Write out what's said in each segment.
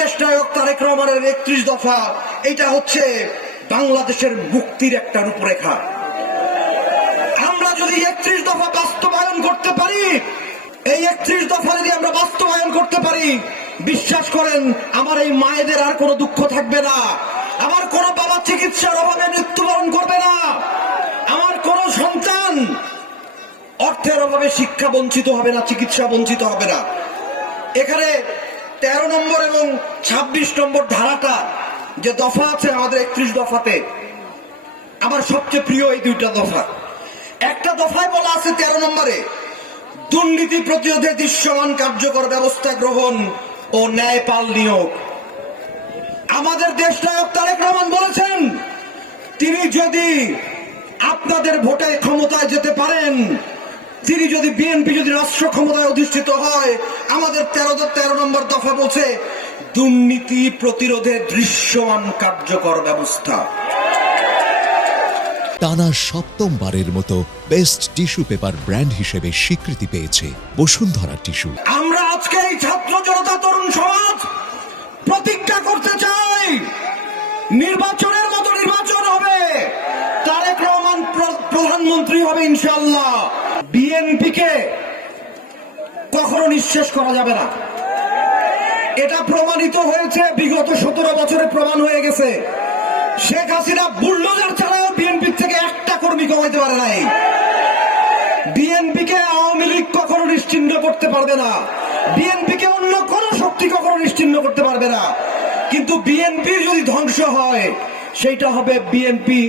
দেশনায়ক তারেক রহমানের ৩১ দফা, এটা হচ্ছে বাংলাদেশের মুক্তির একটা রূপরেখা। আমরা যদি ৩১ দফা বাস্তবায়ন করতে পারি, এই ৩১ দফা যদি আমরা বাস্তবায়ন করতে পারি, বিশ্বাস করেন আমার এই মায়েদের আর কোনো দুঃখ থাকবে না, আমার কোনো বাবা চিকিৎসার অভাবে মৃত্যুবরণ করবে না, আমার কোনো সন্তান অর্থের অভাবে শিক্ষা বঞ্চিত হবে না, চিকিৎসা বঞ্চিত হবে না। এখানে ১৩ নম্বর এবং ২৬ নম্বর ধারাটা যে দফা আছে আমাদের ৩১ দফাতে, আমার সবচেয়ে প্রিয় এই দুইটা দফা। একটা দফায় বলা আছে ১৩ নম্বরে, দুর্নীতি প্রতিরোধে দৃশ্যমান কার্যকর ব্যবস্থা গ্রহণ ও ন্যায়পাল নিয়োগ। আমাদের দেশনায়ক তারেক রহমান বলেছেন, তিনি যদি আপনাদের ভোটে ক্ষমতায় যেতে পারেন, তিনি যদি বিএনপি যদি রাষ্ট্র ক্ষমতায় অধিষ্ঠিত হয়, আমাদের ১৩ নম্বর দফা বলছে দুর্নীতি প্রতিরোধে দৃশ্যমান কার্যকর ব্যবস্থা। টানা সপ্তমবারের মতো বেস্ট টিস্যু পেপার ব্র্যান্ড হিসেবে স্বীকৃতি পেয়েছে বসুন্ধরা টিস্যু। আমরা আজকে এই ছাত্র জনতা তরুণ সমাজ প্রতিজ্ঞা করতে চাই, নির্বাচনের মতো নির্বাচন হবে, তারেক রহমান প্রধানমন্ত্রী হবে ইনশাআল্লাহ। বিএনপিকে কখনো নিঃশেষ করা যাবে না, এটা প্রমাণিত হয়েছে, বিগত ১৭ বছরে প্রমাণ হয়ে গেছে। শেখ হাসিনা বুলডোজার ছাড়াও বিএনপি থেকে একটা কর্মী কমাইতে পারে নাই। বিএনপিকে আওয়ামী লীগ কখনো নিশ্চিহ্ন করতে পারবে না, বিএনপিকে অন্য কোন শক্তি কখনো নিশ্চিহ্ন করতে পারবে না। কিন্তু বিএনপির যদি ধ্বংস হয়, সেইটা হবে বিএনপি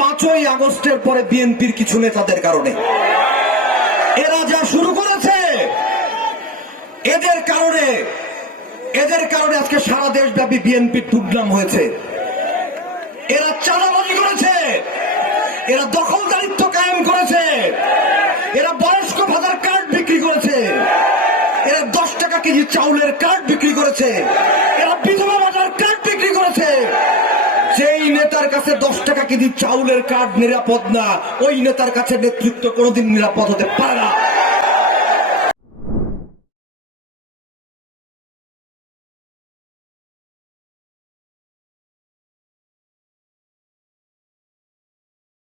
৫ই আগস্টের পরে বিএনপির কিছু নেতাদের কারণে। এরা যা শুরু করেছে, এদের কারণে আজকে সারা দেশব্যাপী বিএনপির দুর্নাম হয়েছে। এরা চাঁদাবাজি করেছে, এরা দখলদারিত্ব কায়েম করেছে, এরা বয়স্ক ভাতার কার্ড বিক্রি করেছে, এরা ১০ টাকা কেজি চাউলের কার্ড বিক্রি করেছে, এরা বিধবা ভাতার কার্ড বিক্রি করেছে। যেই নেতার কাছে ১০ টাকা কেজি চাউলের কার্ড নিরাপদ না, ওই নেতার কাছে নেতৃত্ব কোনোদিন নিরাপদ হতে পারে না।